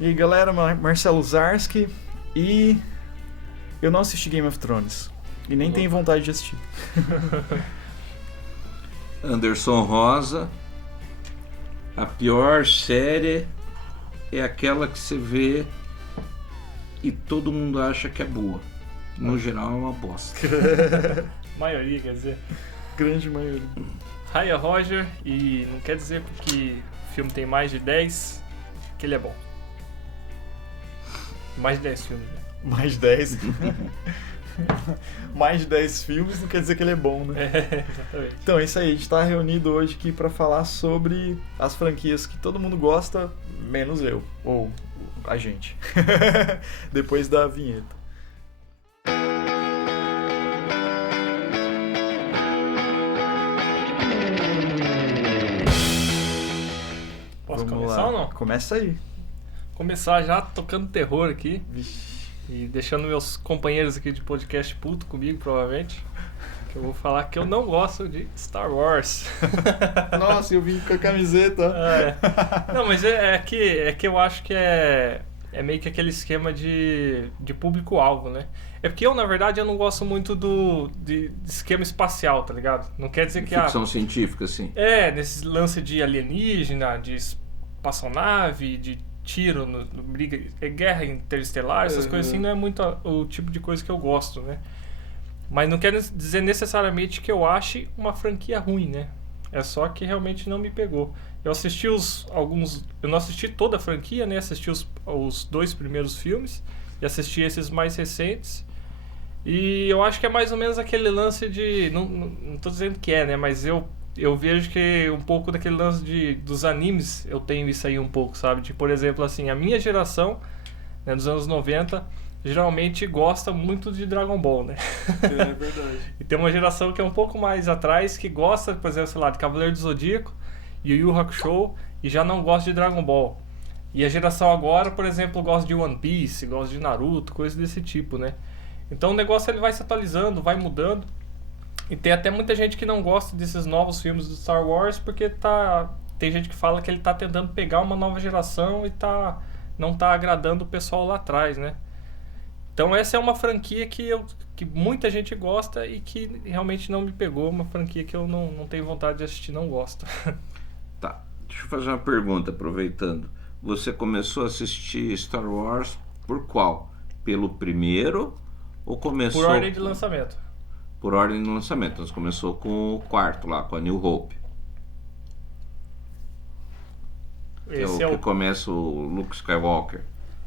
E aí galera, Marcelo Zarski. E eu não assisti Game of Thrones. E nem tenho vontade de assistir. Anderson Rosa. A pior série é aquela que você vê e todo mundo acha que é boa. No geral é uma bosta. Maioria, quer dizer. Grande maioria. Raya Roger, e não quer dizer porque o filme tem mais de 10 que ele é bom. Mais de 10 filmes, né? Mais 10. Mais de 10 filmes não quer dizer que ele é bom, né? É, exatamente. Então é isso aí, a gente tá reunido hoje aqui pra falar sobre as franquias que todo mundo gosta, menos eu, ou a gente. Depois da vinheta. Posso Vamos começar lá. ou não? Começa aí. Começar já tocando terror aqui Vixe. e deixando meus companheiros aqui de podcast puto comigo, provavelmente. Que eu vou falar que eu não gosto de Star Wars. Nossa, eu vim com a camiseta. Não, mas é que eu acho que é meio que aquele esquema de público-alvo, né? É porque eu, na verdade, eu não gosto muito de esquema espacial, tá ligado? Não quer dizer que Ficção científica, assim. nesse lance de alienígena, de espaçonave, de tiro, briga, guerra interestelar, essas coisas assim, não é muito o tipo de coisa que eu gosto, né? Mas não quer dizer necessariamente que eu ache uma franquia ruim, né? É só que realmente não me pegou. Eu assisti eu não assisti toda a franquia, né? Assisti os 2 primeiros filmes e assisti esses mais recentes. E eu acho que é mais ou menos aquele lance de... Não tô dizendo que é, né? Mas eu vejo que um pouco daquele lance dos animes, eu tenho isso aí um pouco, sabe? De, por exemplo, assim, a minha geração, né, dos anos 90, geralmente gosta muito de Dragon Ball, né? É verdade. E tem uma geração que é um pouco mais atrás, que gosta, por exemplo, sei lá, de Cavaleiro do Zodíaco, Yu Yu Hakusho, e já não gosta de Dragon Ball. E a geração agora, por exemplo, gosta de One Piece, gosta de Naruto, coisas desse tipo, né? Então o negócio ele vai se atualizando, vai mudando. E tem até muita gente que não gosta desses novos filmes do Star Wars porque tem gente que fala que ele tá tentando pegar uma nova geração e não tá agradando o pessoal lá atrás, né? Então essa é uma franquia que muita gente gosta e que realmente não me pegou, uma franquia que eu não tenho vontade de assistir, não gosto. Tá, deixa eu fazer uma pergunta, aproveitando. Você começou a assistir Star Wars por qual? Pelo primeiro ou começou... Por ordem de lançamento. Por ordem de lançamento. Então você começou com o quarto lá, com a New Hope. Esse que começa o Luke Skywalker.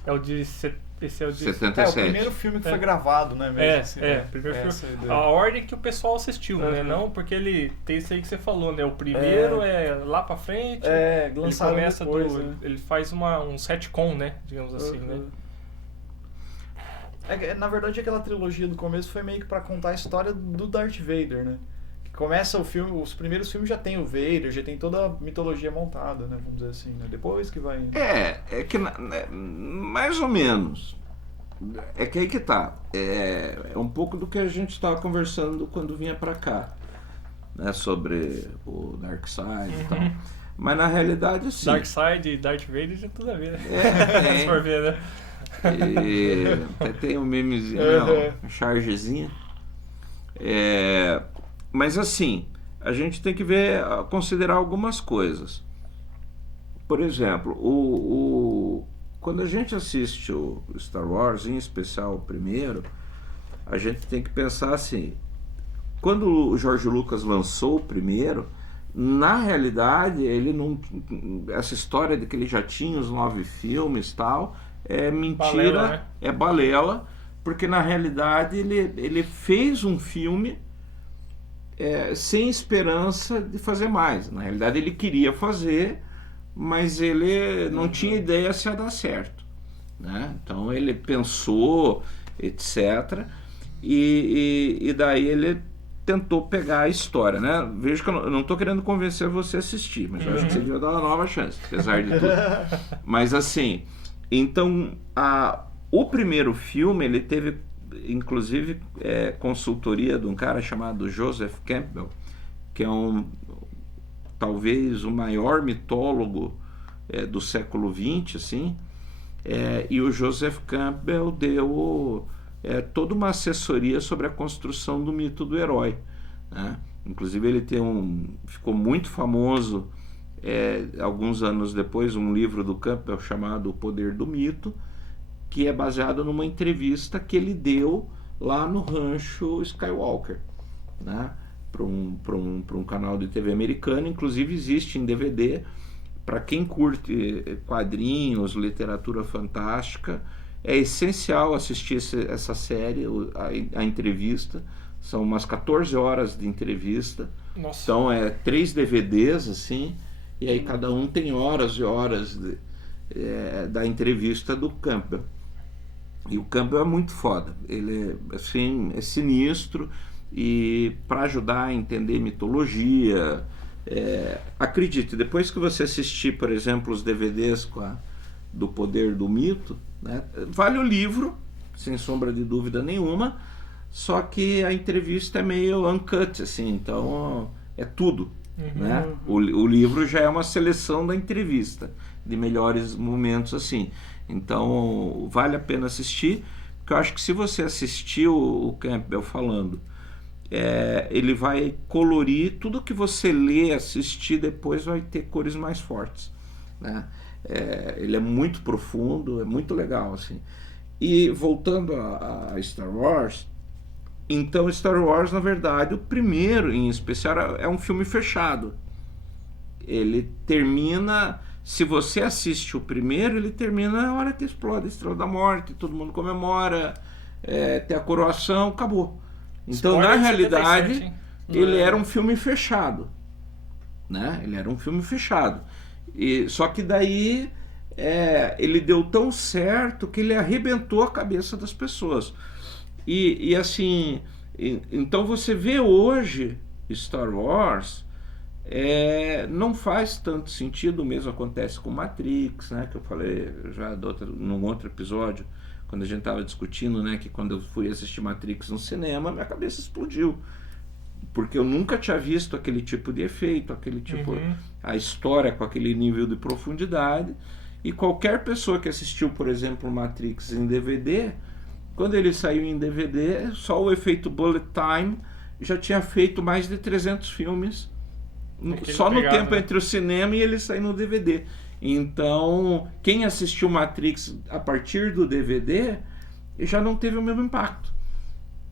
Esse é o de 77. É o primeiro filme que foi gravado, né? Mesmo, primeiro essa filme. ideia. A ordem que o pessoal assistiu, né? Não porque ele tem isso aí que você falou, né? O primeiro é lá pra frente. Ele lançaram começa depois, né? ele faz um retcon, né? Digamos assim, né? Na verdade, aquela trilogia do começo foi meio que pra contar a história do Darth Vader, né? Que começa o filme, os primeiros filmes já tem o Vader, já tem toda a mitologia montada, né? Vamos dizer assim, né? Depois que vai... É que mais ou menos. É que aí que tá. É um pouco do que a gente estava conversando quando vinha pra cá, né? Sobre o Darkseid e tal. Mas na realidade, sim. Darkseid e Darth Vader tem tudo a ver, né? Tem. Se for ver, né? E até tem um memezinho, uma chargezinha. Mas assim, a gente tem que considerar algumas coisas. Por exemplo, quando a gente assiste o Star Wars, em especial o primeiro, a gente tem que pensar assim, quando o George Lucas lançou o primeiro, na realidade, ele não, essa história de que ele já tinha os 9 filmes e tal, é mentira, Balela, né? É balela, porque na realidade ele fez um filme sem esperança de fazer mais. Na realidade ele queria fazer, mas ele não tinha ideia se ia dar certo, né? Então ele pensou, etc. E daí ele tentou pegar a história, né? Vejo que eu não estou querendo convencer você a assistir, mas eu acho que você devia dar uma nova chance, apesar de tudo. Mas assim, então o primeiro filme ele teve inclusive consultoria de um cara chamado Joseph Campbell, que é talvez o maior mitólogo do século XX, assim, e o Joseph Campbell deu toda uma assessoria sobre a construção do mito do herói, né? Inclusive ele ficou muito famoso alguns anos depois, um livro do Campbell chamado O Poder do Mito, que é baseado numa entrevista que ele deu lá no rancho Skywalker, né? Para um canal de TV americano. Inclusive existe em DVD. Para quem curte quadrinhos, literatura fantástica, é essencial assistir essa série, a entrevista. São umas 14 horas de entrevista. Nossa. Então 3 DVDs assim, e aí cada um tem horas e horas da entrevista do Campbell. E o Campbell é muito foda. Ele assim, é sinistro, e para ajudar a entender mitologia, acredite, depois que você assistir, por exemplo, os DVDs do Poder do Mito, né, vale o livro, sem sombra de dúvida nenhuma, só que a entrevista é meio uncut, assim, então é tudo. Né? O livro já é uma seleção da entrevista, de melhores momentos, assim. Então vale a pena assistir, porque eu acho que se você assistir o Campbell falando, ele vai colorir tudo que você lê, assistir depois, vai ter cores mais fortes, né? Ele é muito profundo, é muito legal, assim. E voltando a Star Wars, então Star Wars, na verdade, o primeiro em especial é um filme fechado. Ele termina, se você assiste o primeiro, ele termina na hora que explode a Estrela da Morte, todo mundo comemora, tem a coroação, acabou. Então, Spoiler na de realidade, 77, ele era um filme fechado, né? Ele era um filme fechado. Só que daí ele deu tão certo que ele arrebentou a cabeça das pessoas. E assim, então você vê hoje Star Wars, não faz tanto sentido. O mesmo acontece com Matrix, né? Que eu falei já num outro episódio, quando a gente estava discutindo, né, que quando eu fui assistir Matrix no cinema, minha cabeça explodiu, porque eu nunca tinha visto aquele tipo de efeito, aquele tipo, a história com aquele nível de profundidade. E qualquer pessoa que assistiu, por exemplo, Matrix em DVD, quando ele saiu em DVD, só o efeito bullet time já tinha feito mais de 300 filmes, só no tempo, né, entre o cinema e ele sair no DVD. Então, quem assistiu Matrix a partir do DVD já não teve o mesmo impacto,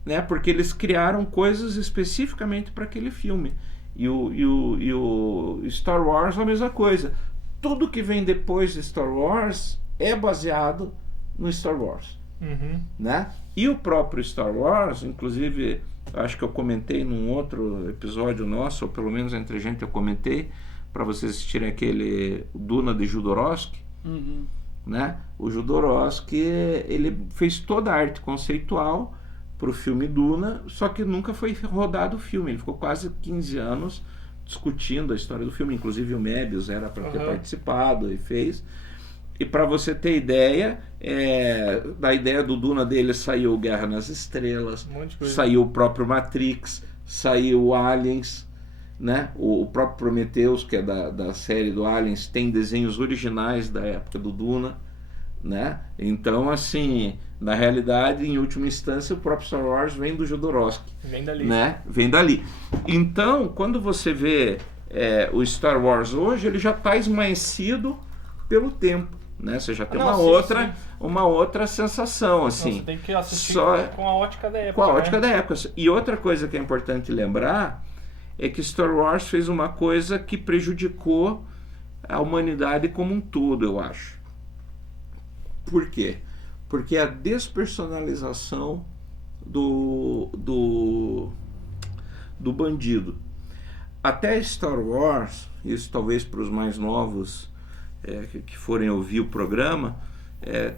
né? Porque eles criaram coisas especificamente para aquele filme. E o Star Wars a mesma coisa. Tudo que vem depois de Star Wars é baseado no Star Wars, né? E o próprio Star Wars, inclusive, acho que eu comentei num outro episódio nosso, ou pelo menos entre a gente eu comentei, para vocês assistirem aquele Duna de Jodorowsky, né? O Jodorowsky, ele fez toda a arte conceitual para o filme Duna, só que nunca foi rodado o filme. Ele ficou quase 15 anos discutindo a história do filme, inclusive o Mébius era para ter participado e fez. E para você ter ideia, da ideia do Duna dele saiu Guerra nas Estrelas, saiu o próprio Matrix, saiu Aliens, né? O próprio Prometheus, que é da série do Aliens, tem desenhos originais da época do Duna, né? Então, assim, na realidade, em última instância, o próprio Star Wars vem do Jodorowsky. Vem dali. Né? Vem dali. Então, quando você vê o Star Wars hoje, ele já está esmaecido pelo tempo, né? Você já tem uma outra sensação, assim. Você tem que assistir com a ótica da época. Com a ótica da época. E outra coisa que é importante lembrar é que Star Wars fez uma coisa que prejudicou a humanidade como um todo, eu acho. Por quê? Porque a despersonalização do bandido. Até Star Wars, isso talvez para os mais novos que forem ouvir o programa,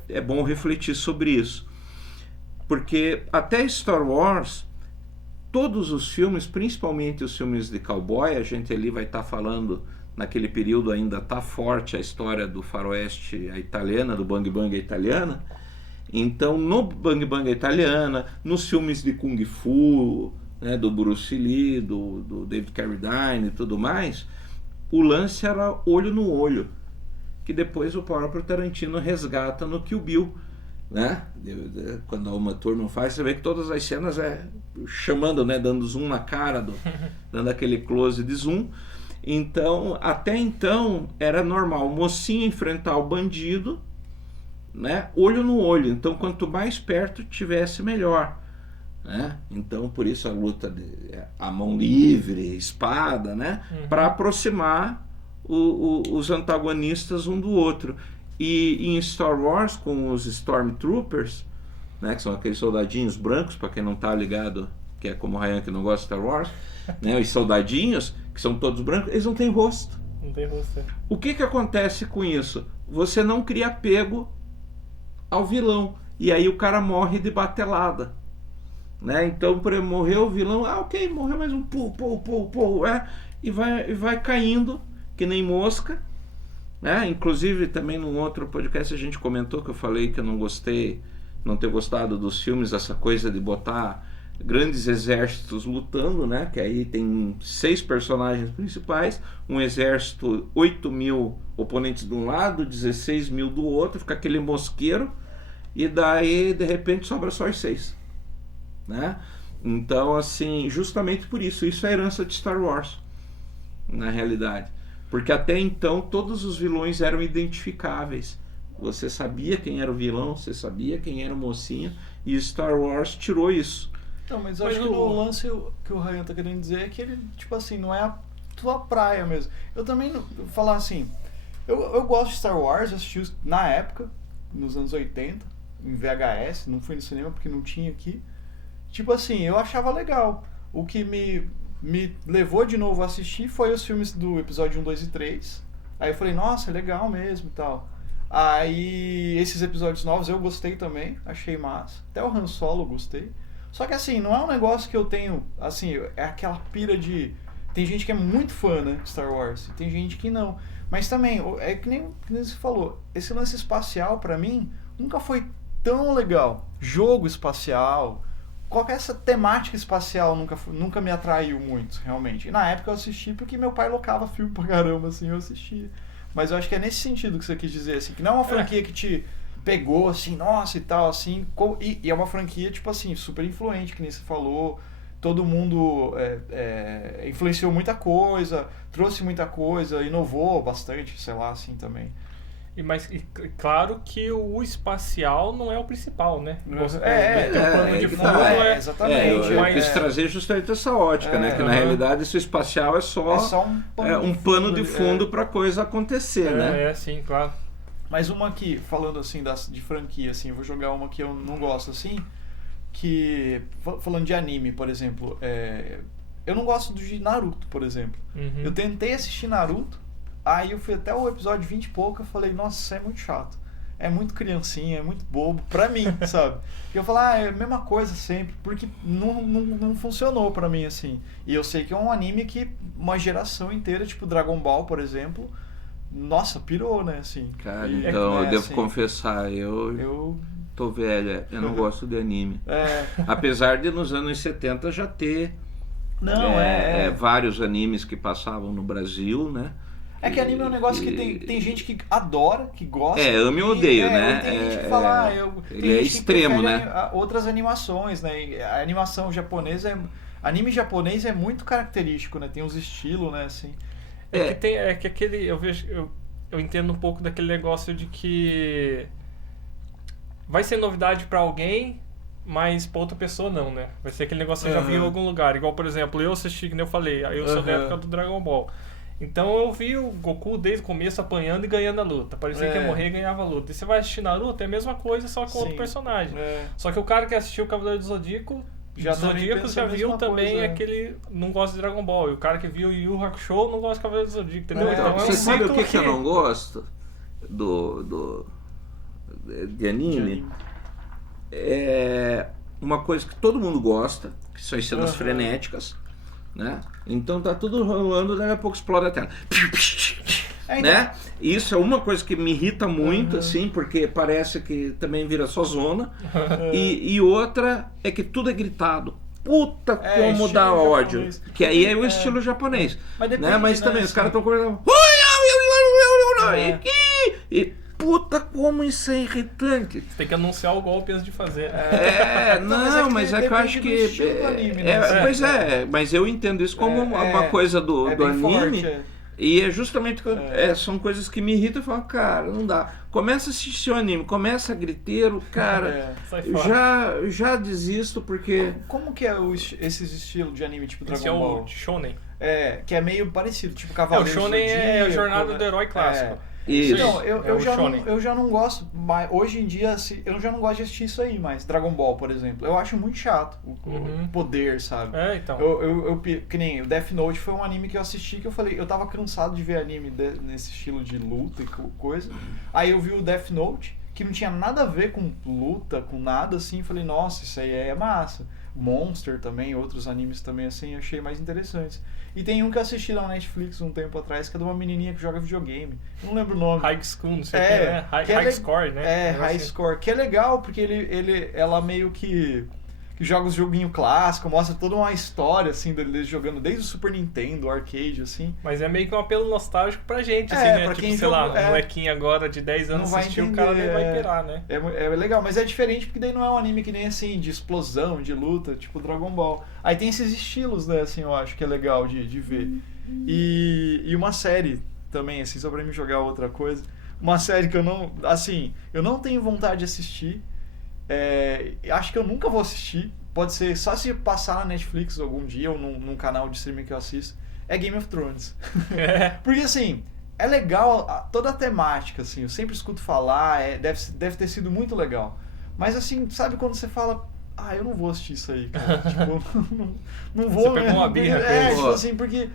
é bom refletir sobre isso. Porque até Star Wars, todos os filmes, principalmente os filmes de cowboy, a gente ali vai estar falando, naquele período ainda está forte a história do faroeste à italiana, do bang bang à italiana. Então, no bang bang à italiana, nos filmes de Kung Fu, né, do Bruce Lee, do David Carradine e tudo mais, o lance era olho no olho. que depois o próprio Tarantino resgata no Kill Bill, né? Quando a Uma Thurman faz, você vê que todas as cenas chamando, né? Dando zoom na cara, dando aquele close de zoom. Então, até então, era normal o mocinho enfrentar o bandido, né? Olho no olho. Então, quanto mais perto tivesse, melhor. Né? Então, por isso a luta a mão livre, espada, né? Para aproximar os antagonistas um do outro. E em Star Wars, com os Stormtroopers, né? Que são aqueles soldadinhos brancos, para quem não tá ligado, que é como o Ryan que não gosta de Star Wars, né? Os soldadinhos, que são todos brancos, eles não têm rosto. Não tem rosto. O que acontece com isso? Você não cria apego ao vilão. E aí o cara morre de batelada. Né? Então, por exemplo, morreu o vilão, ok, morreu mais um e vai caindo, que nem mosca. Né? Inclusive, também num outro podcast a gente comentou que eu falei que eu não gostei, não ter gostado dos filmes, essa coisa de botar grandes exércitos lutando, né? Que aí tem 6 personagens principais, um exército, 8.000 oponentes de um lado, 16.000 do outro, fica aquele mosqueiro, e daí de repente sobra só os 6. Né? Então, assim, justamente por isso é a herança de Star Wars, na realidade, porque até então todos os vilões eram identificáveis, você sabia quem era o vilão, você sabia quem era o mocinho, e Star Wars tirou isso. Não, mas eu acho que no lance que o Ryan tá querendo dizer é que ele, tipo assim, não é a tua praia mesmo. Eu também, vou falar assim, eu gosto de Star Wars, assisti na época, nos anos 80, em VHS, não fui no cinema porque não tinha aqui. Tipo assim, eu achava legal. O que me levou de novo a assistir foi os filmes do episódio 1, 2 e 3. Aí eu falei, nossa, é legal mesmo e tal. Aí esses episódios novos eu gostei também, achei massa. Até o Han Solo eu gostei. Só que assim, não é um negócio que eu tenho, assim, é aquela pira de... Tem gente que é muito fã, né, de Star Wars, e tem gente que não. Mas também, é que nem você falou, esse lance espacial pra mim nunca foi tão legal. Jogo espacial... Qualquer essa temática espacial nunca me atraiu muito, realmente. E na época eu assisti porque meu pai locava filme pra caramba, assim, eu assistia. Mas eu acho que é nesse sentido que você quis dizer, assim, que não é uma franquia que te pegou, assim, nossa e tal, assim, e é uma franquia, tipo assim, super influente, que nem você falou, todo mundo influenciou muita coisa, trouxe muita coisa, inovou bastante, sei lá, assim, também. Mas claro que o espacial não é o principal, né? O plano de fundo exatamente. Eu quis trazer justamente essa ótica, né? Que na realidade esse espacial é só um pano de fundo para a coisa acontecer, né? Sim, claro. Mas uma aqui, falando assim de franquia, assim, eu vou jogar uma que eu não gosto, assim, que, falando de anime, por exemplo, eu não gosto de Naruto, por exemplo. Eu tentei assistir Naruto, aí eu fui até o episódio 20 e pouco, eu falei, nossa, isso é muito chato. É muito criancinha, é muito bobo, pra mim, sabe? E eu falei, é a mesma coisa sempre, porque não funcionou pra mim, assim. E eu sei que é um anime que uma geração inteira, tipo Dragon Ball, por exemplo, nossa, pirou, né, assim. Cara, então eu devo confessar, eu tô velha, eu não gosto de anime. Apesar de nos anos 70 já ter vários animes que passavam no Brasil, né? É que anime é um negócio que tem gente que adora, que gosta. Ame ou odeio, né? Tem gente que fala, ele é extremo, né? Outras animações, né? A animação japonesa, anime japonês é muito característico, né? Tem uns estilos, né? Assim. Que aquele, eu entendo um pouco daquele negócio de que vai ser novidade pra alguém, mas pra outra pessoa não, né? Vai ser aquele negócio que você já viu em algum lugar. Igual, por exemplo, eu assisti, que nem eu falei, eu sou da época do Dragon Ball. Então eu vi o Goku desde o começo apanhando e ganhando a luta. Parecia que ia morrer e ganhava a luta. E você vai assistir Naruto, é a mesma coisa, só com outro personagem. Só que o cara que assistiu o Cavaleiro do Zodíaco já viu também aquele... Não gosta de Dragon Ball. E o cara que viu Yu Yu Hakusho não gosta de Cavaleiro do Zodíaco, entendeu? Então, você sabe o que eu não gosto de anime? É uma coisa que todo mundo gosta, que são as cenas frenéticas, né? Então tá tudo rolando, daqui a pouco explode a tela. Né? Isso é uma coisa que me irrita muito, assim, porque parece que também vira só zona. E outra é que tudo é gritado. Puta, como dá ódio. Japonês. Que aí é o estilo japonês. Mas, depende, né? Mas também os caras estão conversando. E puta, como isso é irritante. Você tem que anunciar o golpe antes de fazer. Não, mas é que eu acho que. Pois é, mas eu entendo isso como uma coisa do anime. Forte, E é justamente são coisas que me irritam. Eu falo, cara, não dá. Começa a assistir o anime, começa a griteiro, cara. Já desisto porque. Como que é esses estilos de anime tipo Dragon Ball? É o Shonen. Que é meio parecido, tipo O Cavaleiro Shonen é a jornada do herói clássico. Isso. Então, Shonen. eu já não gosto, mas hoje em dia eu já não gosto de assistir isso aí mais. Dragon Ball, por exemplo. Eu acho muito chato o poder, sabe? Então. Que nem o Death Note foi um anime que eu assisti que eu falei, eu tava cansado de ver anime nesse estilo de luta e coisa. Aí eu vi o Death Note, que não tinha nada a ver com luta, com nada assim, falei, nossa, isso aí é massa. Monster também, outros animes também assim, eu achei mais interessantes. E tem um que eu assisti na Netflix um tempo atrás, que é de uma menininha que joga videogame. Eu não lembro o nome. High School, não sei o que, né? High Score, né? High Score. Que é legal, porque ela meio que joga os joguinhos clássicos, mostra toda uma história, assim, deles jogando desde o Super Nintendo, o arcade, assim. Mas é meio que um apelo nostálgico pra gente, assim, né? Pra tipo, quem sei lá, um molequinho agora de 10 anos assistiu, o cara nem vai pirar, né? É legal, mas é diferente porque daí não é um anime que nem, assim, de explosão, de luta, tipo Dragon Ball. Aí tem esses estilos, né, assim, eu acho que é legal de ver. E uma série também, assim, só pra me jogar outra coisa. Uma série que eu não tenho vontade de assistir. Acho que eu nunca vou assistir. Pode ser só se passar na Netflix algum dia ou num canal de streaming que eu assisto. É Game of Thrones. Porque assim, é legal toda a temática, assim. Eu sempre escuto falar, deve ter sido muito legal. Mas assim, sabe quando você fala, eu não vou assistir isso aí, cara. Tipo, não vou. Você pegou uma birra. Tipo assim, porque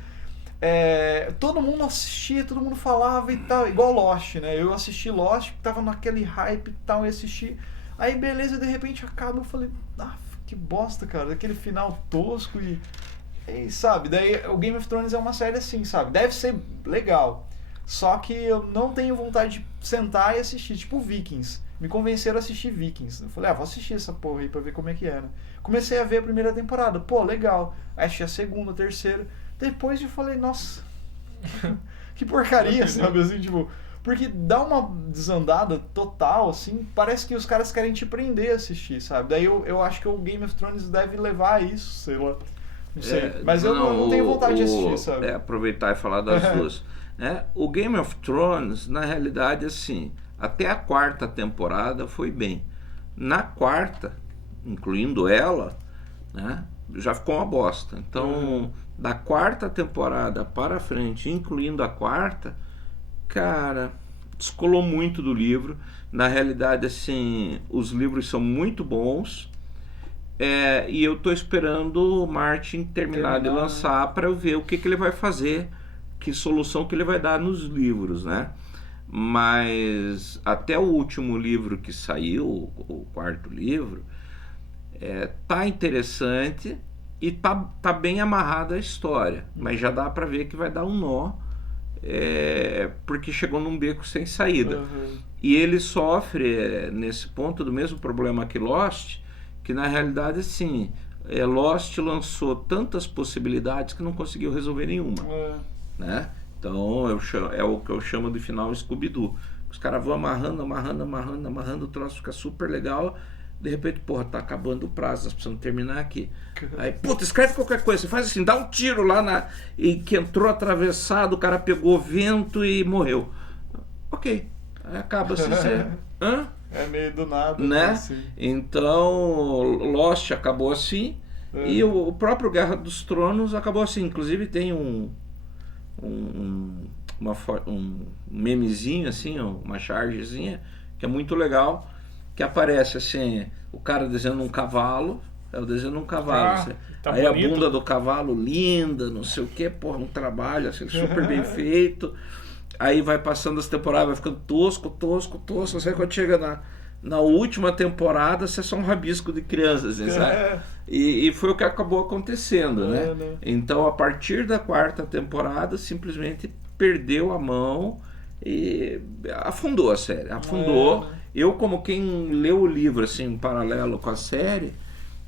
todo mundo assistia, todo mundo falava e tal. Igual Lost, né? Eu assisti Lost, tava naquele hype e tal, e assisti. Aí beleza, de repente acaba, eu falei, que bosta, cara, aquele final tosco e sabe, daí o Game of Thrones é uma série assim, sabe, deve ser legal, só que eu não tenho vontade de sentar e assistir, tipo Vikings, me convenceram a assistir Vikings, eu falei, vou assistir essa porra aí pra ver como é que é, né? Comecei a ver a primeira temporada, pô, legal, aí assisti a segunda, a terceira, depois eu falei, nossa, que porcaria, sabe, assim, tipo... Porque dá uma desandada total, assim, parece que os caras querem te prender a assistir, sabe? Daí eu acho que o Game of Thrones deve levar a isso, sei lá. Não sei. Mas eu não tenho vontade de assistir, sabe? Aproveitar e falar das duas. O Game of Thrones, na realidade, assim, até a quarta temporada foi bem. Na quarta, incluindo ela, né, já ficou uma bosta. Então, da quarta temporada para frente, incluindo a quarta, cara, descolou muito do livro. Na realidade, assim, os livros são muito bons. E eu tô esperando o Martin terminar de lançar para eu ver o que ele vai fazer, que solução que ele vai dar nos livros, né? Mas até o último livro que saiu, o quarto livro, tá interessante e tá bem amarrada a história, mas já dá para ver que vai dar um nó. Porque chegou num beco sem saída. E ele sofre nesse ponto do mesmo problema que Lost, que na realidade assim, Lost lançou tantas possibilidades que não conseguiu resolver nenhuma, né? Então é o que eu chamo de final Scooby-Doo. Os caras vão amarrando, o troço fica super legal. De repente, porra, tá acabando o prazo, nós precisamos terminar aqui. Aí, puta, escreve qualquer coisa, você faz assim, dá um tiro lá e que entrou atravessado, o cara pegou vento e morreu. Ok, aí acaba assim, É meio do nada, né? Assim. Então, Lost acabou assim, e o próprio Guerra dos Tronos acabou assim. Inclusive tem um memezinho, assim, uma chargezinha, que é muito legal, que aparece assim, o cara desenhando um cavalo, o desenho de um cavalo. Tá aí bonito. A bunda do cavalo linda, não sei o que, porra, um trabalho assim, super bem feito. Aí vai passando as temporadas, vai ficando tosco, assim, quando chega na última temporada, você é só um rabisco de crianças, assim, sabe? E foi o que acabou acontecendo, né? Então, a partir da quarta temporada, simplesmente perdeu a mão e afundou a série, afundou. Eu, como quem leu o livro assim, em paralelo com a série,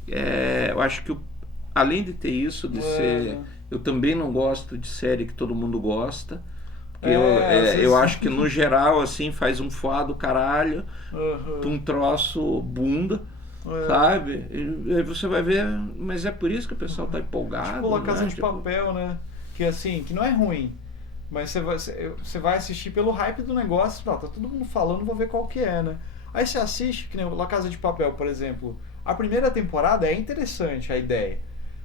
eu acho que além de ter isso, de ser... Eu também não gosto de série que todo mundo gosta, Porque às vezes- eu acho que no geral, assim, faz um fuá do caralho Aham. pra um troço bunda, É. sabe? E aí você vai ver, mas é por isso que o pessoal tá empolgado. Tipo La Casa né? de Tipo, Papel, né? Que assim, que não é ruim. Mas você vai assistir pelo hype do negócio, tá todo mundo falando, vou ver qual que é, né? Aí você assiste, que nem La Casa de Papel, por exemplo. A primeira temporada é interessante, a ideia.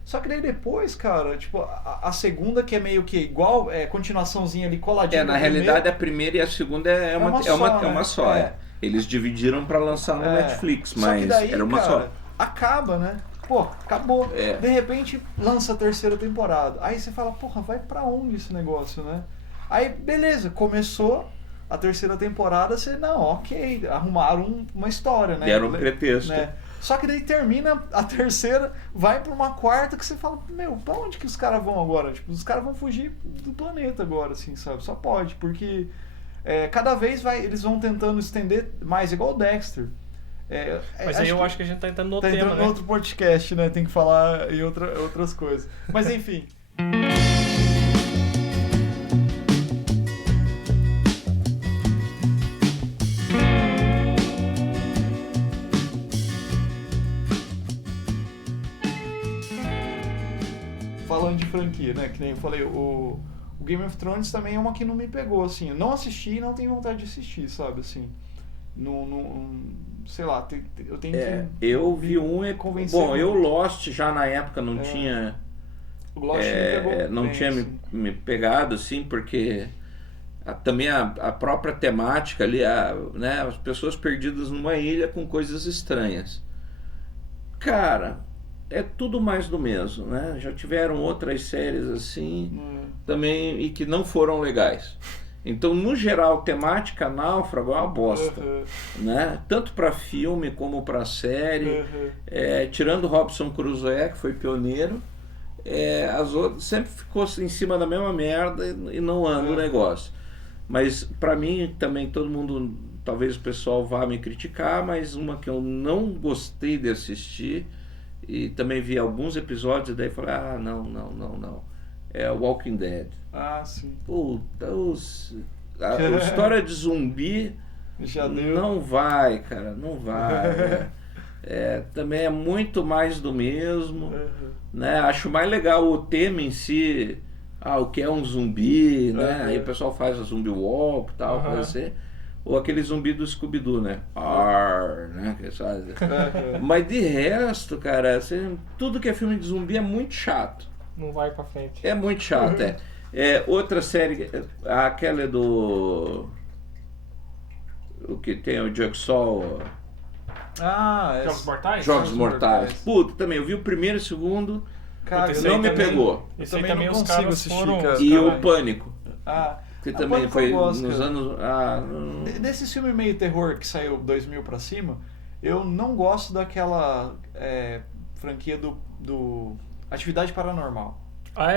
Só que daí depois, cara, tipo, a segunda que é meio que igual, continuaçãozinha ali coladinha. na com a realidade primeira. a primeira e a segunda é uma né? só. É. Eles dividiram pra lançar no É. Netflix, Só mas que daí, era uma cara, só. acaba, né? Pô, acabou. É. De repente lança a terceira temporada. Aí você fala, porra, vai pra onde esse negócio, né? Aí, beleza, começou a terceira temporada, você, não, ok, arrumaram uma história, né? Deram um pretexto. Né? Só que daí termina a terceira, vai pra uma quarta que você fala, meu, pra onde que os caras vão agora? Tipo, os caras vão fugir do planeta agora, assim, sabe? Só pode, porque cada vez eles vão tentando estender mais, igual o Dexter. Mas aí eu acho que a gente tá entrando no tá tema, entrando né? em outro podcast, né? Tem que falar em outras coisas. Mas enfim. Falando de franquia, né? Que nem eu falei, o Game of Thrones também é uma que não me pegou, assim. Eu não assisti e não tenho vontade de assistir, sabe? Assim, sei lá, eu tenho que... Eu vi convencer. Bom, eu Lost já na época não tinha. O Lost me pegou Não bem, tinha assim. me pegado, assim, porque também a própria temática ali, né, as pessoas perdidas numa ilha com coisas estranhas. Cara, é tudo mais do mesmo, né? Já tiveram outras séries assim também e que não foram legais. Então, no geral, temática náufrago é uma bosta, né? Tanto para filme como para série. Tirando Robinson Crusoe, que foi pioneiro, as outras sempre ficou em cima da mesma merda e não anda o negócio. Mas para mim também todo mundo, talvez o pessoal vá me criticar, mas uma que eu não gostei de assistir e também vi alguns episódios e daí falei, não. É Walking Dead. Ah, sim. Puta, a história de zumbi Já deu. não vai, cara, não vai. Também é muito mais do mesmo, né? Acho mais legal o tema em si, o que é um zumbi, né? Aí o pessoal faz a zumbi walk e tal, coisa assim. Ou aquele zumbi do Scooby-Doo, né? Arr, né? Que sabe? Mas de resto, cara, assim, tudo que é filme de zumbi é muito chato. Não vai pra frente. É muito chato, outra série, aquela é do... O que tem o Jigsaw... Jogos Mortais? Jogos Mortais. Puta, também, eu vi o primeiro e o segundo, Cara, Esse não aí me também- pegou. Esse aí também também não os consigo caras assistir, foram... cara. E Caralho. o Pânico, que também Pânico foi eu gosto, nos cara. anos... Desse filme meio terror que saiu 2000 pra cima, eu não gosto daquela franquia do Atividade Paranormal.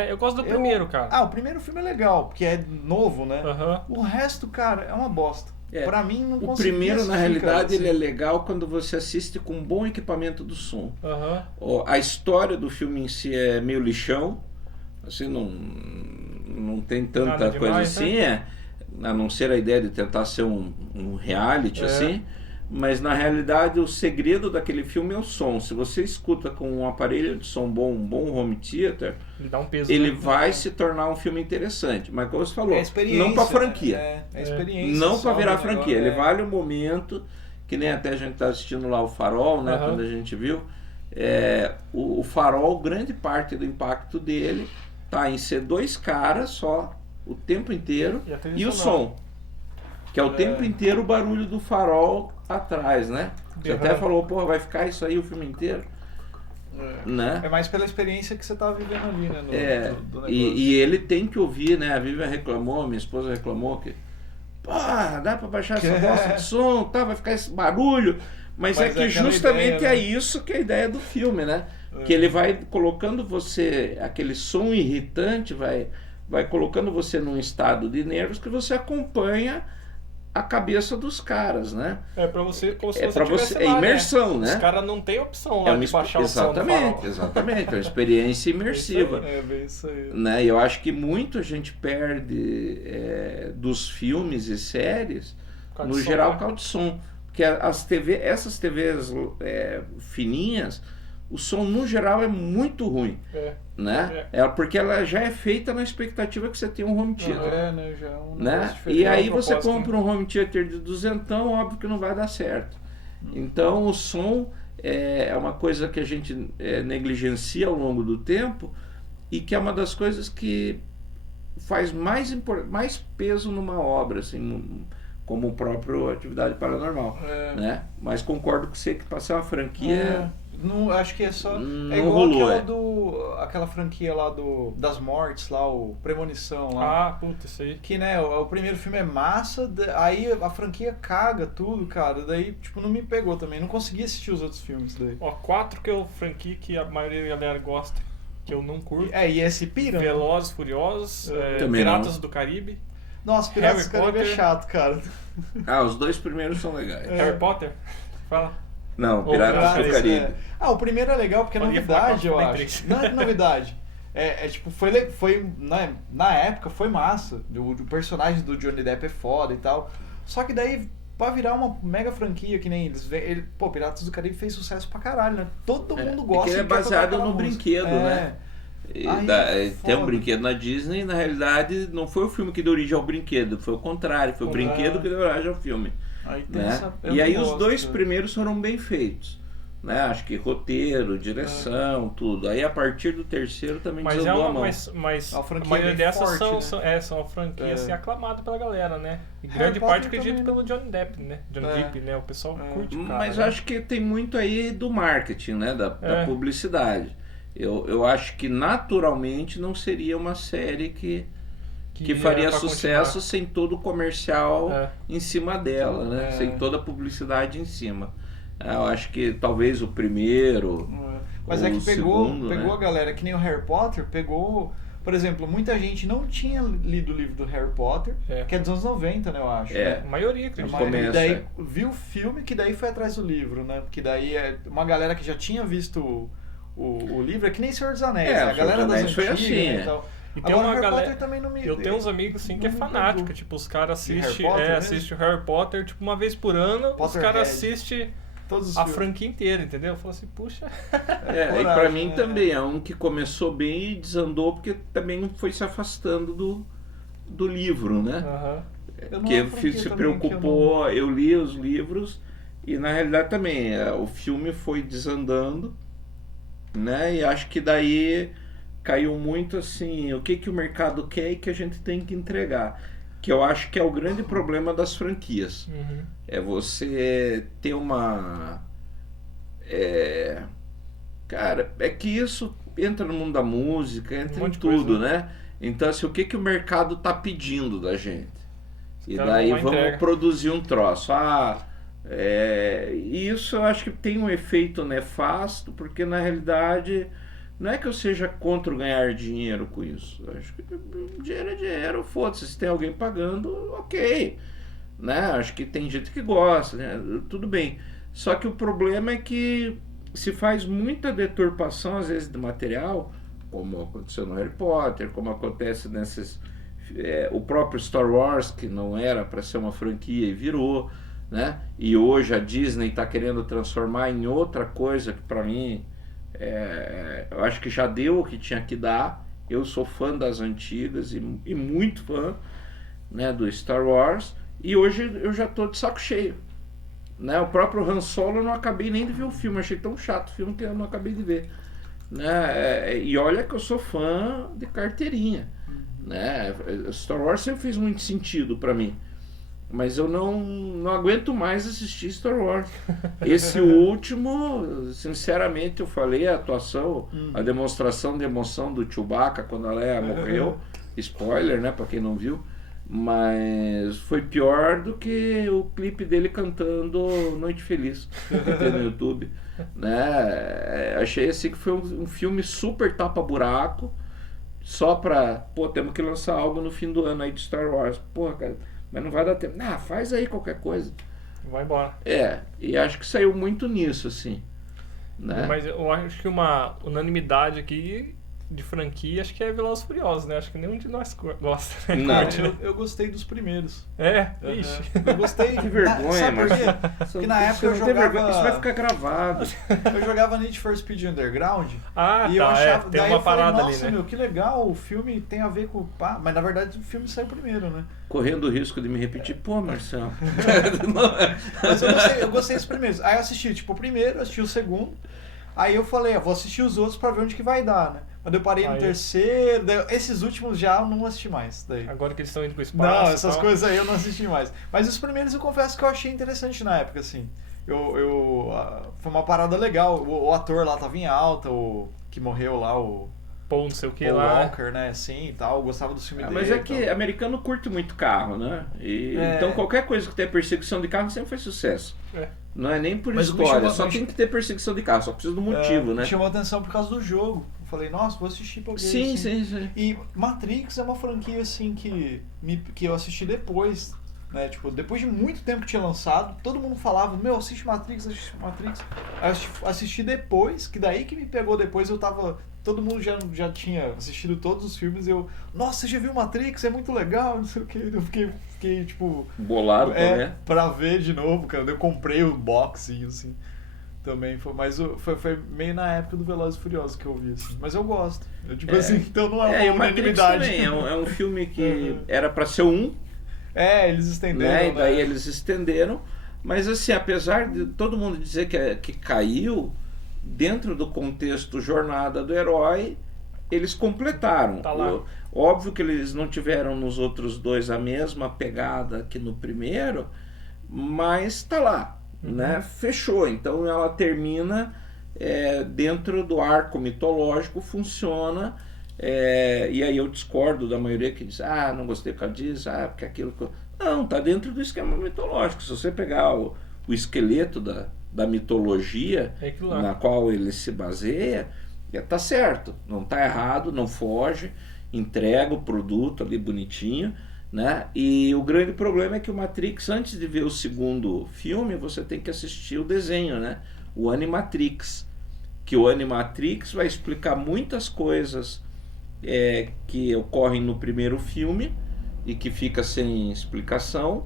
eu gosto do primeiro, cara. O primeiro filme é legal, porque é novo, né? Aham. O resto, cara, é uma bosta. Pra mim, não O consegui primeiro, na assistir, realidade, cara, ele é assim. legal quando você assiste com um bom equipamento do som. Aham. A história do filme em si é meio lixão, assim, não tem tanta Nada coisa demais, assim, a não ser a ideia de tentar ser um reality, assim, mas na realidade o segredo daquele filme é o som. Se você escuta com um aparelho de som bom, um bom home theater, Ele dá um peso. ele né? vai se tornar um filme interessante, mas como você falou, É experiência. não para franquia. É experiência. Não só para virar do negócio, franquia, ele vale o momento, que nem até a gente tá assistindo lá o Farol, né, Aham. quando a gente viu, o Farol, grande parte do impacto dele tá em ser dois caras só, o tempo inteiro, E a trilha e o sonora. som, que é o tempo inteiro o barulho do farol atrás, né? Você até Aham. falou, porra, vai ficar isso aí o filme inteiro, né? É mais pela experiência que você tá vivendo ali, né? Do negócio. E ele tem que ouvir, né? A Vivian reclamou, minha esposa reclamou que, porra, dá pra baixar essa bosta de som, tá? Vai ficar esse barulho. Mas é que aquela justamente ideia, né? é isso que é a ideia do filme, né? Que ele vai colocando você, aquele som irritante, vai colocando você num estado de nervos que você acompanha a cabeça dos caras, né? É pra você, como se É você pra tivesse você, é lá, imersão, né? Os caras não tem opção É lá uma de baixar o som do exatamente, farol. exatamente, é uma experiência imersiva. É bem isso aí. Né? E eu acho que muito a gente perde dos filmes e séries, Por causa no do som, geral, né? por causa do som. Porque essas TVs fininhas, o som no geral é muito ruim. Né? Porque ela já é feita na expectativa que você tem um home theater. Né? Já é um Né? negócio diferente. E aí É um você propósito, compra um home theater de duzentão, óbvio que não vai dar certo. Então o som é uma coisa que a gente negligencia ao longo do tempo e que é uma das coisas que faz mais peso numa obra, assim, como o próprio Atividade Paranormal. Né? Mas concordo com você que para ser uma franquia... Não, acho que é só. Não É igual rolou, aquela franquia lá das mortes, lá, o Premonição lá. Ah, puta, isso aí. Que, né, o primeiro filme é massa, aí a franquia caga tudo, cara. Daí, tipo, não me pegou também. Não consegui assistir os outros filmes daí. Ó, 4 que eu franquia que a maioria da galera gosta, que eu não curto. E esse pira. né? Velozes, Furiosos, Também Piratas não. do Caribe. Nossa, Piratas do Harry Caribe é Potter. chato, cara. os 2 primeiros são legais. Harry Potter? Fala. Não, Ou Piratas do Piratas, Caribe. O primeiro é legal porque é Pode falar novidade, eu quatro, nem acho. três. Não é novidade. Tipo, foi na época foi massa. O personagem do Johnny Depp é foda e tal. Só que daí, pra virar uma mega franquia que nem eles. Pô, Piratas do Caribe fez sucesso pra caralho, né? Todo mundo gosta. que ele é e quer tocar baseado aquela no música. brinquedo, né? Tem um foda. brinquedo na Disney, na realidade não foi o filme que deu origem ao brinquedo, foi o contrário, foi o brinquedo que deu origem ao filme. Aí tem Né? eu E aí não os gosto, 2 né? primeiros foram bem feitos. Né? Acho que roteiro, direção, tudo. Aí a partir do terceiro também Mas desandou a mão. mas A a franquia maioria é bem dessas forte, são franquias assim, aclamadas pela galera, né? E Harry grande Potter parte acredito também, pelo Johnny Depp, né? Johnny É. Depp, né? O pessoal curte o cara. Mas né? acho que tem muito aí do marketing, né? Da publicidade. Eu acho que naturalmente não seria uma série que faria era pra sucesso continuar. sem todo o comercial em cima dela, né? É. Sem toda a publicidade em cima. Eu acho que talvez o primeiro, Mas ou é que o pegou segundo, né? a galera, que nem o Harry Potter, pegou. Por exemplo, muita gente não tinha lido o livro do Harry Potter, que é dos anos 90, né, eu acho. É. Né? A maioria, A acredito. maioria, começo, daí viu o filme, que daí foi atrás do livro, né? Porque daí uma galera que já tinha visto o livro, é que nem Senhor dos Anéis, né? A Senhor galera dos das Anéis foi antigas, assim, né, é. e tal. E tem Agora, uma Harry galera. Potter também não me... Eu tenho uns amigos assim que é não me fanático, pegou. tipo, os caras De Harry assistem Potter mesmo? assiste o Harry Potter, tipo, uma vez por ano, os Potterhead. caras assistem Todos os a filmes. franquia inteira, entendeu? Eu falo assim, puxa. E coragem, pra mim né? também é um que começou bem e desandou porque também foi se afastando do livro, né? Aham. Eu não Que é uma franquia se também preocupou, eu li os livros e na realidade também o filme foi desandando, né? E acho que daí caiu muito assim, o que o mercado quer e que a gente tem que entregar. Que eu acho que é o grande problema das franquias. Uhum. É você ter uma... Cara, é que isso entra no mundo da música, entra em monte de tudo, coisa, né? Então, assim, o que o mercado tá pedindo da gente? E caras daí vão lá e vamos entrega. produzir um troço. E isso eu acho que tem um efeito nefasto, porque na realidade não é que eu seja contra o ganhar dinheiro com isso. Eu acho que dinheiro é dinheiro, foda-se, se tem alguém pagando, ok. Né? Acho que tem gente que gosta, né? Tudo bem. Só que o problema é que se faz muita deturpação, às vezes, do material, como aconteceu no Harry Potter, como acontece nesses... o próprio Star Wars, que não era para ser uma franquia e virou, né? E hoje a Disney está querendo transformar em outra coisa que para mim eu acho que já deu o que tinha que dar. Eu sou fã das antigas e muito fã, né, do Star Wars, e hoje eu já tô de saco cheio, né? O próprio Han Solo eu não acabei nem de ver o filme, achei tão chato o filme que eu não acabei de ver, né? E olha que eu sou fã de carteirinha, né? Star Wars sempre fez muito sentido para mim, mas eu não aguento mais assistir Star Wars. Esse último, sinceramente, eu falei, a atuação, a demonstração de emoção do Chewbacca quando a Leia morreu, spoiler, né, pra quem não viu, mas foi pior do que o clipe dele cantando Noite Feliz, que tem no YouTube, né? Achei assim que foi um filme super tapa-buraco, só pra, temos que lançar algo no fim do ano aí de Star Wars. Porra, cara, mas não vai dar tempo. Ah, faz aí qualquer coisa. Vai embora. E acho que saiu muito nisso, assim. Né? Mas eu acho que uma unanimidade aqui de franquia, acho que é Velozes e Furiosos, né? Acho que nenhum de nós gosta, né? Não. Eu gostei dos primeiros. Ixi. Eu gostei. Que vergonha, Sabe por quê? Marcelo. Porque na época eu Você não tem vergonha, jogava... isso vai ficar gravado. Eu jogava Need for Speed Underground. Ah, e eu tá, achava, tem daí uma eu falei, parada nossa, ali, né? meu, que legal, o filme tem a ver com... Mas na verdade o filme saiu primeiro, né? Correndo o risco de me repetir, pô, Marcelo. Mas eu gostei dos primeiros. Aí eu assisti, tipo, o primeiro, assisti o segundo. Aí eu falei, vou assistir os outros pra ver onde que vai dar, né? Mas eu parei no terceiro, daí, esses últimos já eu não assisti mais. Daí. Agora que eles estão indo pro espaço. Não, essas coisas aí eu não assisti mais. Mas os primeiros eu confesso que eu achei interessante na época, assim. Foi uma parada legal. O ator lá tava em alta, o que morreu lá, o Paul não sei o que Paul lá. Walker, né? Assim e tal. Eu gostava do filme dele. Mas é que americano curte muito carro, né? Então qualquer coisa que tenha perseguição de carro sempre faz sucesso. Não é nem por história, só tem que ter perseguição de carro, só precisa do motivo, né? Me chamou a atenção por causa do jogo. Eu falei, nossa, vou assistir pra ver. Sim, assim. sim. E Matrix é uma franquia assim que eu assisti depois, né? Tipo, depois de muito tempo que tinha lançado, todo mundo falava, meu, assiste Matrix. Aí eu assisti depois, que daí que me pegou depois, eu tava... Todo mundo já tinha assistido todos os filmes e eu... Nossa, você já viu Matrix? É muito legal, não sei o que. Eu fiquei tipo... Bolado também. Pra ver de novo, cara. Eu comprei o boxinho, assim. Também foi... Mas foi meio na época do Velozes e Furiosos que eu vi, assim. Mas eu gosto. Tipo assim, então não é uma unanimidade. Também é um filme que era pra ser um. Eles estenderam, né? E daí eles estenderam. Mas assim, apesar de todo mundo dizer que caiu... Dentro do contexto jornada do herói, eles completaram. Tá lá. Óbvio que eles não tiveram nos outros dois a mesma pegada que no primeiro, mas tá lá, né? Fechou. Então ela termina dentro do arco mitológico, funciona. E aí eu discordo da maioria que diz, não gostei por causa disso, porque aquilo... Não, tá dentro do esquema mitológico. Se você pegar o esqueleto da mitologia na qual ele se baseia, tá certo, não tá errado, não foge, entrega o produto ali bonitinho, né? E o grande problema é que o Matrix, antes de ver o segundo filme, você tem que assistir o desenho, né? O Animatrix, que o Animatrix vai explicar muitas coisas que ocorrem no primeiro filme e que fica sem explicação,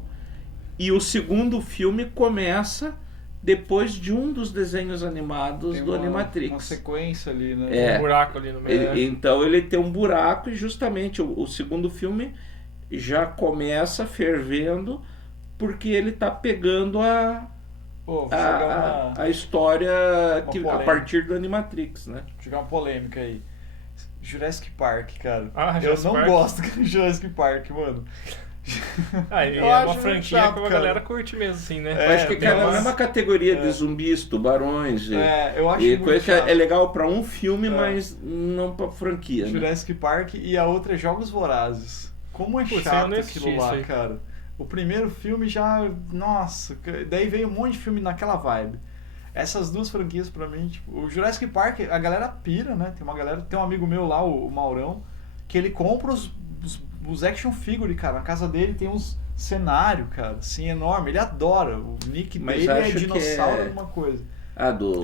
e o segundo filme começa depois de um dos desenhos animados do Animatrix. Uma sequência ali, né? Um buraco ali no meio. Então ele tem um buraco e justamente o segundo filme já começa fervendo porque ele está pegando a história a partir do Animatrix, né? Vou jogar uma polêmica aí. Jurassic Park, cara. Jurassic eu não Park? gosto de Jurassic Park, mano. É uma franquia chato, que a galera curte mesmo, assim, né? Eu acho que é uma categoria de zumbis, tubarões. Eu acho e coisa que é legal pra um filme, mas não pra franquia. Jurassic Park e a outra é Jogos Vorazes. Como é chato aquilo lá, cara. O primeiro filme já... Nossa, daí veio um monte de filme naquela vibe. Essas duas franquias pra mim, tipo, o Jurassic Park, a galera pira, né? Tem um amigo meu lá, o Maurão, que ele compra os action figure, cara. Na casa dele tem uns cenário, cara, assim, enorme. Ele adora. O nick dele é dinossauro alguma coisa. Do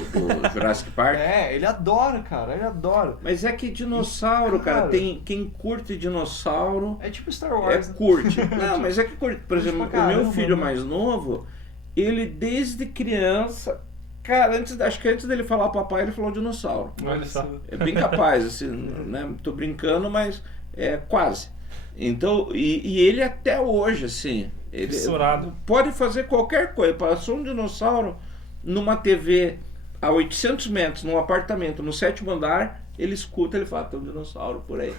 Jurassic Park? Ele adora, cara. Ele adora. Mas é que dinossauro, cara, tem quem curte dinossauro... É tipo Star Wars. Curte. Não, mas é que curte. Por exemplo, o meu filho mais novo, ele desde criança... Cara, acho que antes dele falar papai, ele falou dinossauro. Olha só. É bem capaz, assim, né? Tô brincando, mas quase. Então, e ele até hoje, assim, ele pode fazer qualquer coisa. Passou um dinossauro numa TV a 800 metros, num apartamento, no 7º andar, ele escuta, ele fala, tem um dinossauro por aí,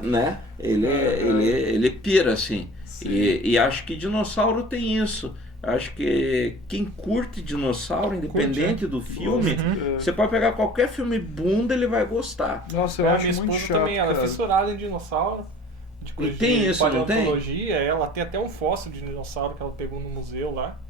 né? Ele pira, assim. E acho que dinossauro tem isso. Acho que quem curte dinossauro, independente do filme, você pode pegar qualquer filme bunda, ele vai gostar. Nossa, eu acho minha muito esposa chato, também, ela é cara. fissurada em dinossauro. E tem isso, não tem? Paleontologia, ela tem até um fóssil de dinossauro que ela pegou no museu lá.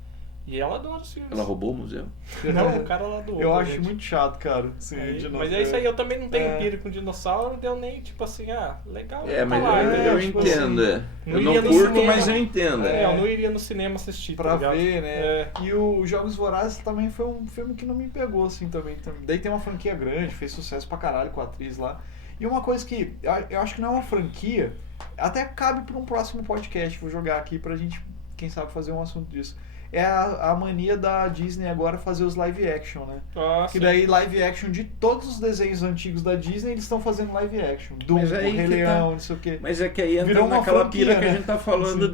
E ela adora os filmes. Ela roubou o museu? Não, o cara lá do Eu Ovo, acho gente. muito chato, cara. Sim, Mas é isso aí, eu também não tenho É. pira com dinossauro, deu nem tipo assim, legal. É, tá mas lá, eu tipo entendo. assim, Eu não não ia no curto, cinema. mas eu entendo. eu não iria no cinema assistir, Pra tá ligado? ver, né? É. E o Jogos Vorazes também foi um filme que não me pegou, assim, também. Daí tem uma franquia grande, fez sucesso pra caralho com a atriz lá. E uma coisa que eu acho que não é uma franquia, até cabe pra um próximo podcast, vou jogar aqui pra gente, quem sabe, fazer um assunto disso. É a mania da Disney agora fazer os live action, né? Ah, Que sim. daí live action de todos os desenhos antigos da Disney, eles estão fazendo live action. Dumbo, Mas aí Rei que Leão, tá. não sei o quê. Mas é que aí entra Virou uma naquela franquia, pira que a né? gente tá falando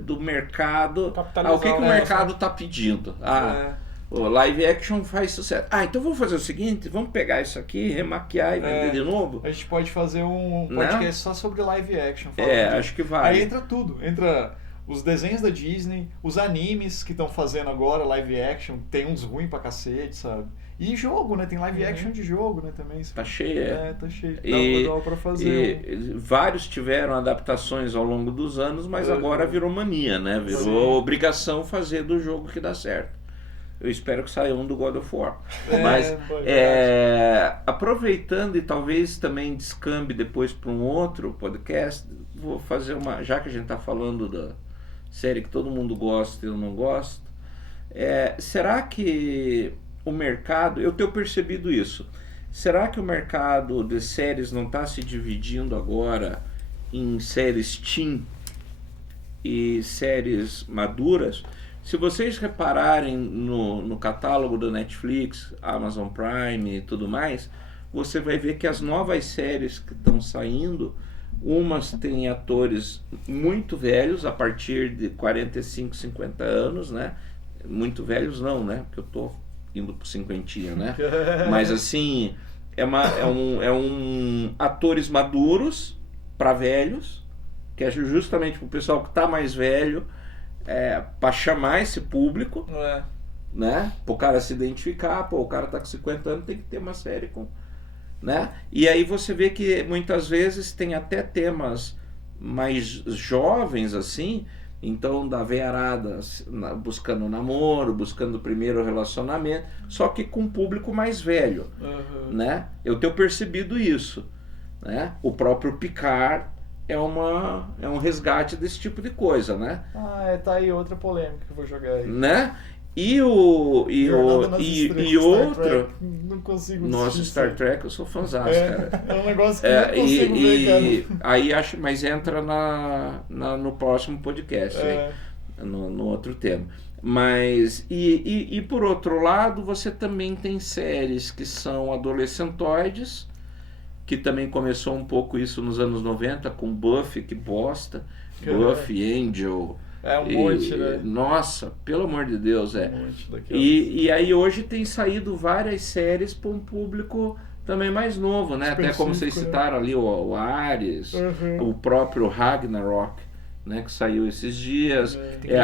do mercado. Capitalizar O que o o mercado tá pedindo? O live action faz sucesso. Então vamos fazer o seguinte, vamos pegar isso aqui, remaquiar e vender de novo? A gente pode fazer um Né? podcast só sobre live action. falando disso. Acho que vai. Aí entra tudo. Entra os desenhos da Disney, os animes que estão fazendo agora, live action. Tem uns ruins pra cacete, sabe? E jogo, né? Tem live action de jogo, né? Também. Tá cheio, Tá cheio. E, Dá pra fazer. vários tiveram adaptações ao longo dos anos, mas agora virou mania, né? Virou Sim. obrigação fazer do jogo que dá certo. Eu espero que saia um do God of War. É, Mas verdade. aproveitando e talvez também descambe depois para um outro podcast, vou fazer uma. Já que a gente está falando da série que todo mundo gosta e eu não gosto, será que o mercado. Eu tenho percebido isso. Será que o mercado de séries não está se dividindo agora em séries teen e séries maduras? Se vocês repararem no catálogo da Netflix, Amazon Prime e tudo mais, você vai ver que as novas séries que estão saindo, umas têm atores muito velhos, a partir de 45, 50 anos, né? Muito velhos não, né? Porque eu tô indo pro cinquentinha, né? Mas assim, atores maduros para velhos, que é justamente pro pessoal que tá mais velho, para chamar esse público, né? Para o cara se identificar, o cara tá com 50 anos, tem que ter uma série com, né? E aí você vê que muitas vezes tem até temas mais jovens assim, então da veiarada buscando namoro, buscando o primeiro relacionamento, só que com um público mais velho, né? Eu tenho percebido isso, né? O próprio Picard é um resgate desse tipo de coisa, né? Tá aí outra polêmica que eu vou jogar aí. Né? E outro. Não consigo Nossa, assistir Star isso. Trek, eu sou fãzaço, cara. É um negócio que eu não consigo ver, cara. Aí acho, mas entra no próximo podcast, no outro tema. Mas e por outro lado, você também tem séries que são adolescentoides, que também começou um pouco isso nos anos 90 com Buffy, que bosta. Buffy, Angel. Monte, né? Nossa, pelo amor de Deus, Um monte daquelas. E aí hoje tem saído várias séries para um público também mais novo, né? Até como vocês citaram ali, o Ares, o próprio Ragnarok, né? Que saiu esses dias,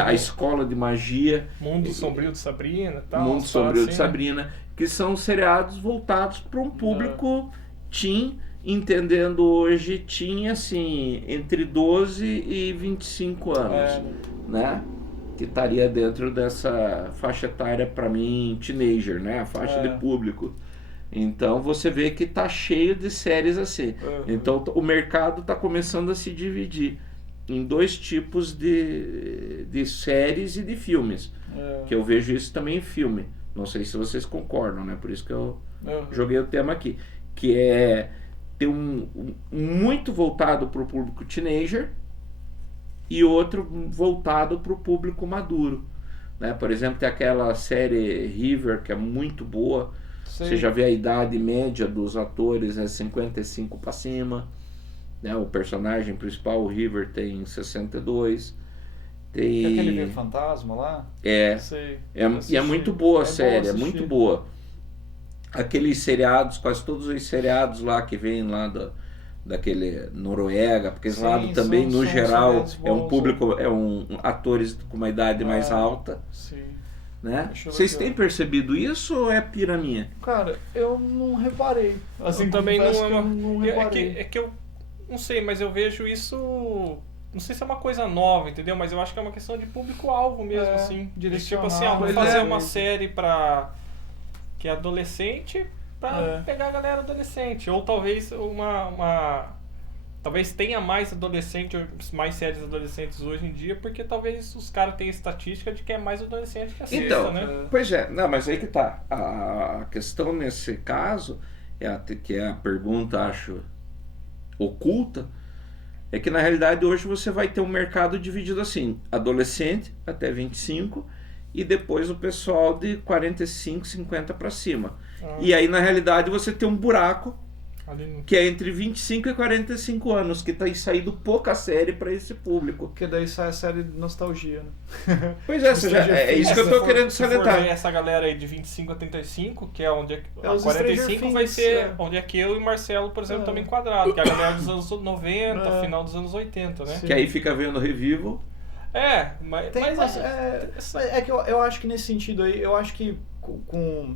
a Escola de Magia, Mundo Sombrio de Sabrina, tal. Mundo Sombrio de Sabrina, que são seriados voltados para um público teen, entendendo hoje teen assim, entre 12 e 25 anos, né? Que estaria dentro dessa faixa etária, para mim, teenager, né? A faixa de público. Então você vê que tá cheio de séries assim. Então o mercado está começando a se dividir em dois tipos de séries e de filmes. Que eu vejo isso também em filme. Não sei se vocês concordam, né? Por isso que eu joguei o tema aqui. Que é ter muito voltado para o público teenager e outro voltado para o público maduro, né? Por exemplo, tem aquela série River, que é muito boa. Sei. Você já vê a idade média dos atores, 55 para cima, né? O personagem principal, o River, tem 62. Tem aquele fantasma lá? Sei. E é muito boa a série, é bom muito assistir. boa. Aqueles seriados, quase todos os seriados lá que vêm lá daquele Noruega, porque esse lado também, no geral, é um público, atores com uma idade mais alta. Sim. Né? Vocês têm percebido isso ou é pira minha? Cara, eu não reparei. Assim, Eu também confesso não que eu não reparei. é que eu não sei, mas eu vejo isso não sei se é uma coisa nova, entendeu? Mas eu acho que é uma questão de público-alvo mesmo, É, assim. direcionar, Tipo assim, vou pois fazer é. uma série que é adolescente pra pegar a galera adolescente. Ou talvez talvez tenha mais mais séries adolescentes hoje em dia, porque talvez os caras tenham estatística de que é mais adolescente que assista, Então, né? pois é, não, mas aí que tá. A questão nesse caso, que é a pergunta, acho, oculta, é que na realidade hoje você vai ter um mercado dividido assim, adolescente até 25 e depois o pessoal de 45, 50 para cima. E aí na realidade você tem um buraco Ali no... que é entre 25 e 45 anos, que tá saindo pouca série para esse público. Porque daí sai a série de nostalgia, né? Pois é, é isso que eu tô querendo Se for salientar. ver essa galera aí de 25 a 35, que é onde a os 45 Stranger vai Things, ser onde é que eu e Marcelo, por exemplo, estamos enquadrados, que é a galera dos anos 90, É. final dos anos 80, né? Sim. Que aí fica vendo Revival. É que eu acho que nesse sentido aí, eu acho que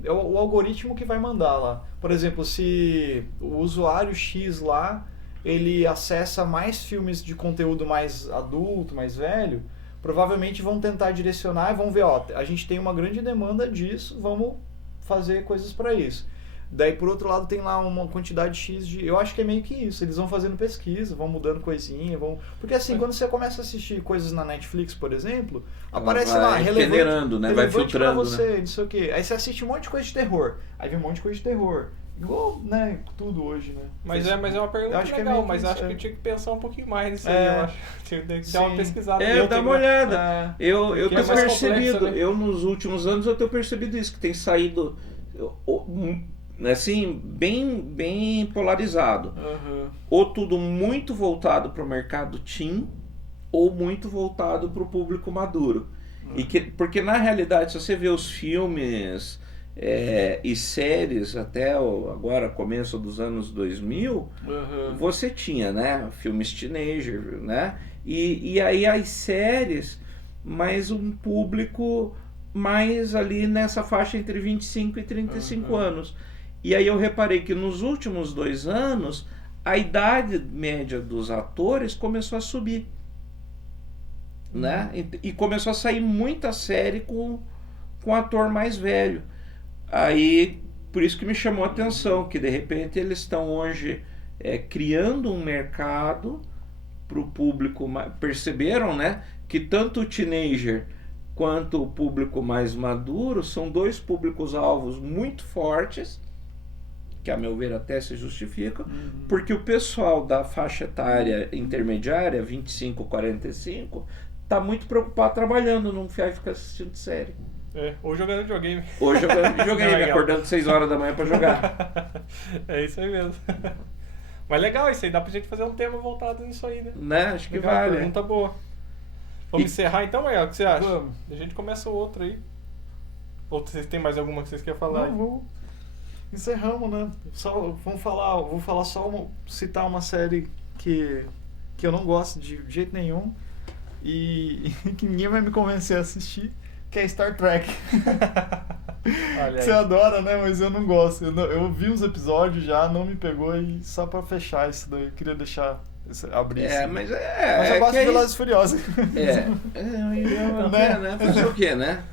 é o algoritmo que vai mandar lá. Por exemplo, se o usuário X lá, ele acessa mais filmes de conteúdo mais adulto, mais velho, provavelmente vão tentar direcionar e vão ver, ó, a gente tem uma grande demanda disso, vamos fazer coisas para isso. Daí, por outro lado, tem lá uma quantidade X de... Eu acho que é meio que isso. Eles vão fazendo pesquisa, vão mudando coisinha, vão... Porque assim, quando você começa a assistir coisas na Netflix, por exemplo, aparece vai lá, peneirando, né? Vai relevante pra filtrando, você, né? não sei o quê. Aí você assiste um monte de coisa de terror. Aí vem um monte de coisa de terror. Igual, né, tudo hoje, né? Mas é uma pergunta Eu acho que é legal, meio que mas isso, acho que eu tinha que pensar um pouquinho mais nisso aí, eu acho. Tinha que dar uma Sim. pesquisada. Dá uma olhada. Eu Que é tenho mais percebido, complexo, né? eu nos últimos anos eu tenho percebido isso, que tem saído assim, bem polarizado. Uhum. Ou tudo muito voltado para o mercado teen, ou muito voltado para o público maduro. Porque na realidade, se você vê os filmes e séries até agora, começo dos anos 2000, você tinha, né, filmes teenager, né? E aí as séries, mas um público mais ali nessa faixa entre 25 e 35 anos. E aí eu reparei que nos últimos 2 anos, a idade média dos atores começou a subir. Né? E começou a sair muita série com ator mais velho. Aí, por isso que me chamou a atenção, que de repente eles estão hoje criando um mercado para o público, perceberam, né, que tanto o teenager quanto o público mais maduro são 2 públicos-alvos muito fortes, que a meu ver até se justificam, porque o pessoal da faixa etária intermediária, 25, 45, está muito preocupado trabalhando, não vai ficar assistindo série. Ou jogando videogame. Hoje eu joguei, me acordando 6 horas da manhã para jogar. É isso aí mesmo. Mas legal isso aí, dá pra gente fazer um tema voltado nisso aí, né? Né? Acho que Legal, vale. pergunta boa. Vamos encerrar então, Mael? O que você acha? Vamos. A gente começa o outro aí. Ou vocês têm mais alguma que vocês querem falar? Não, encerramos, né? Vou falar só citar uma série que eu não gosto de jeito nenhum e que ninguém vai me convencer a assistir, que é Star Trek. Olha Você aí. adora, né? Mas eu não gosto. Eu vi uns episódios já, não me pegou, e só pra fechar isso daí, eu queria abrir isso. Mas Mas eu gosto de Velozes e Furiosos. né? Fazer o quê, né?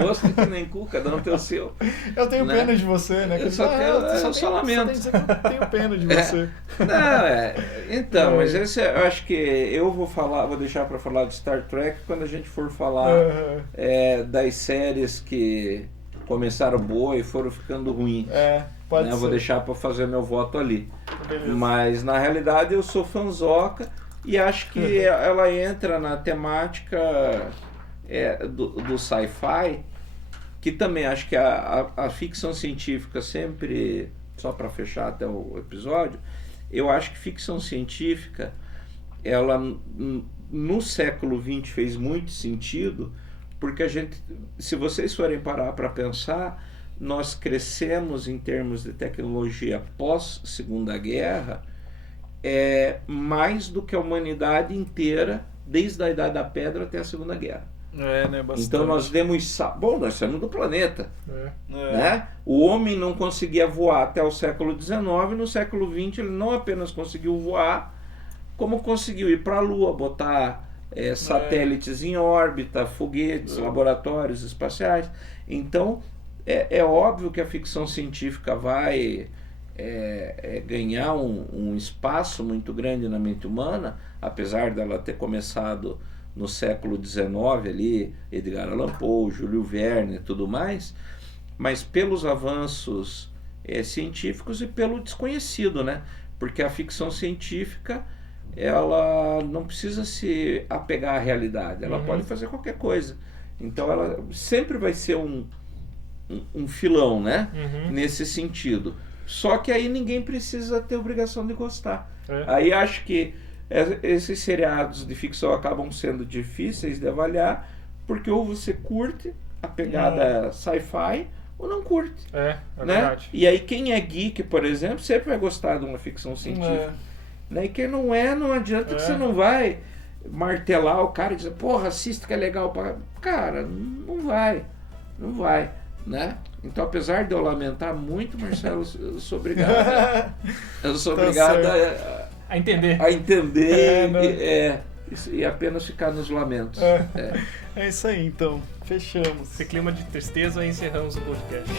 Gosto que nem cu, cada um tem o seu. Eu tenho né? pena de você, né? Eu só lamento. Eu tenho pena de você. Não, então, mas esse eu acho que eu vou deixar para falar de Star Trek quando a gente for falar das séries que começaram boa e foram ficando ruins. Pode né? ser. Eu vou deixar para fazer meu voto ali. Beleza. Mas na realidade eu sou fanzoca e acho que ela entra na temática do sci-fi, que também acho que a ficção científica sempre, só para fechar até o episódio, eu acho que ficção científica, ela no século XX fez muito sentido, porque se vocês forem parar para pensar, nós crescemos em termos de tecnologia pós Segunda Guerra mais do que a humanidade inteira, desde a Idade da Pedra até a Segunda Guerra. Né, bastante. Então nós demos... nós saímos do planeta. Né? O homem não conseguia voar até o século XIX, no século XX ele não apenas conseguiu voar, como conseguiu ir para a Lua, botar satélites em órbita, foguetes, laboratórios espaciais. Então, é óbvio que a ficção científica vai ganhar um espaço muito grande na mente humana, apesar dela ter começado no século XIX, ali, Edgar Allan Poe, Júlio Verne e tudo mais, mas pelos avanços científicos e pelo desconhecido, né? Porque a ficção científica, ela não precisa se apegar à realidade, ela pode fazer qualquer coisa. Então ela sempre vai ser um filão, né? Nesse sentido. Só que aí ninguém precisa ter obrigação de gostar. Aí acho que esses seriados de ficção acabam sendo difíceis de avaliar, porque ou você curte a pegada sci-fi ou não curte. É né? verdade. E aí quem é geek, por exemplo, sempre vai gostar de uma ficção científica. Né? E quem não não adianta que você não vai martelar o cara e dizer, porra, assista que é legal. Cara, não vai. Não vai. Né? Então, apesar de eu lamentar muito, Marcelo, eu sou obrigado. Eu sou obrigado a entender. E apenas ficar nos lamentos. É isso aí, então. Fechamos. Esse clima de tristeza, encerramos o podcast.